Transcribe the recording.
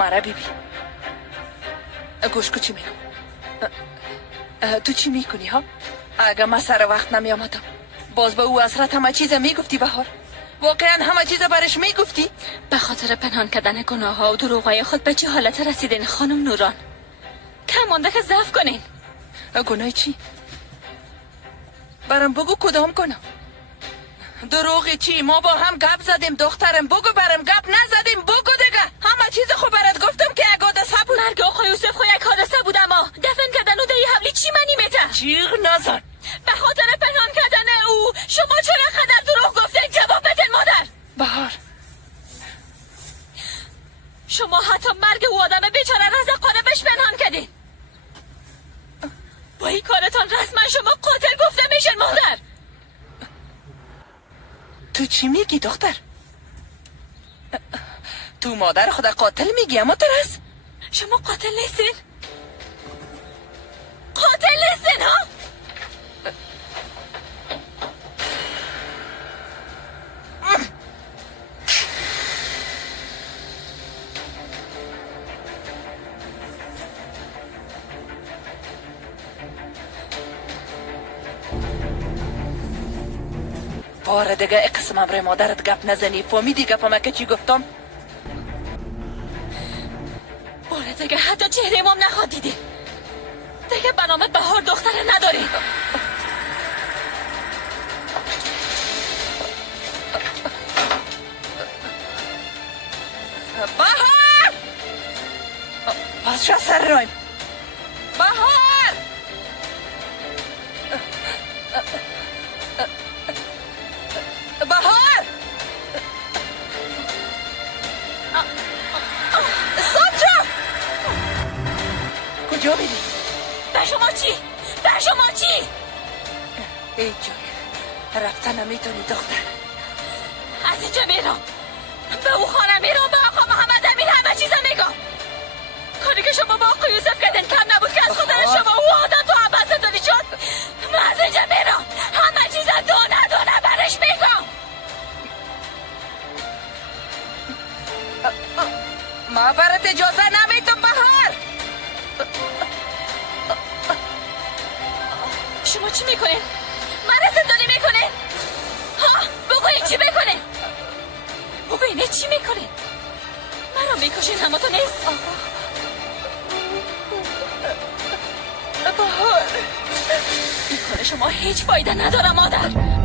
مرا بیبی گوش کو چی میگم. تو چی میکنی ها؟ اگه من سر وقت نمی آمدم باز به او حضرت همه چیز میگفتی بهار؟ واقعا همه چیز برش میگفتی؟ به خاطر پنهان کردن گناه ها و دروغای خود به چه حالت رسیدین خانم نوران؟ کم مانده که ضعف کنین. گناه چی؟ برام بگو کدام گناه؟ دروغ چی؟ ما با هم گپ زدیم دخترم، بگو برام گپ نزدیم، بگو دیگه. همه چیز خو برات گفتم که یک حادثه بود. مرگ آقای یوسف خو یک حادثه بود، اما دفن کردن او در حولی چی منی میته؟ جیغ نزن. به خاطر پنهان کردن او شما چرا خدر دروغ گفتین؟ جواب بدین مادر. بهار شما حتی مرگ او آدم بیچاره رزقانه بهش پنهان کردین. با این کارتان رسما شما قاتل گفته میشین مادر. تو چی میگی دختر؟ تو مادر خدا قاتل میگی اما ترس؟ شما قاتل نیستین؟ قاتل نیستین ها؟ باره دیگه قسم امر مادرت گپ نزنی. فهمیدی گپم که چی گفتم؟ باره دیگه حتی چهره امام نخواد دیدی. دیگه بنامه بهار دختره نداری. بهار پس چه سر رایم؟ بهار بهار ساچا کجا میری؟ به شما چی؟ به شما چی؟ هیچ جای رفتن نمیتونی دختر. از اینجا میرم، به او خانه میرم، به آقا محمد امین همه چیزا میگم. کاری که شما با آقا یوسف کردین کم نبود که از خاطر شما او عادت و عباس داری شد. من از اینجا میرم، همه چیزا دونه دونه برش میگم. ما برات اجازه نمیدم بهار. شما چی میکنین؟ من زندانی میکنین؟ ها بگوین چی میکنین؟ بگوین چی میکنین؟ من رو میکشین همه تو نیست؟ بهار این کار شما هیچ فایده نداره مادر.